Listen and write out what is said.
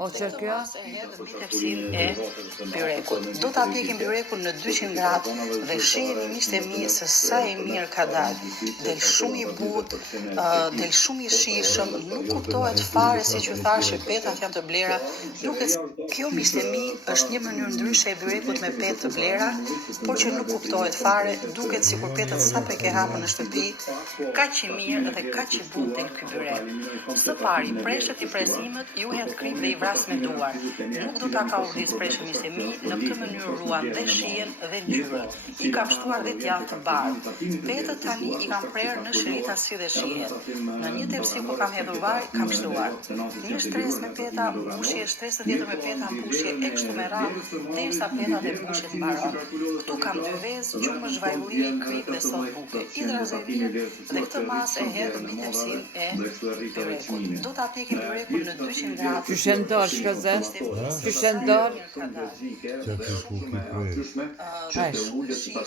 O qërë kjo? Mbi tepsinë e byrekut. Do ta pjekim byrekun në 200 gradë dhe shiheni miqtë e mi se sa e mirë ka dalë. Del shumë i butë, del shumë i shijshëm, nuk kuptohet fare siç ju thash që petat janë të blera. Duket kjo miqtë e mi është një mënyrë ndryshe e byrekut me petë të blera, por që nuk kuptohet fare, duket sikur petat sapo e ke hapur në shtëpi, kaq i mirë dhe kaq i butë del ky byrek. Së pari, preshet i prezimët ju hedh krip dhe i vras me duar. Nuk do ta ka urdhis preshën miqtë e mi, në këtë mënyrë ruan dhe shijen dhe ngjyrën. I kam shtuar dhe djathtë të bardhë. Petët tani i kam prerë në shrita si dhe shihet. Në një tepsi ku kam hedhur vaj, kam shtuar një shtresë me peta, mbushje, shtresë tjetër me peta, mbushje e kështu me radhë, derisa petat e mbushjet mbaron. Këtu kam 2 vezë, gjumësh vajlliri, krip dhe sot buke, hidrazevir dhe këtë masë e hedh mbi tepsinë e byrekut. Do ta pjekim byrekun në 200 gradë. Qyshe ndorë shkoze? Qyshe ndorë? Çfarë ku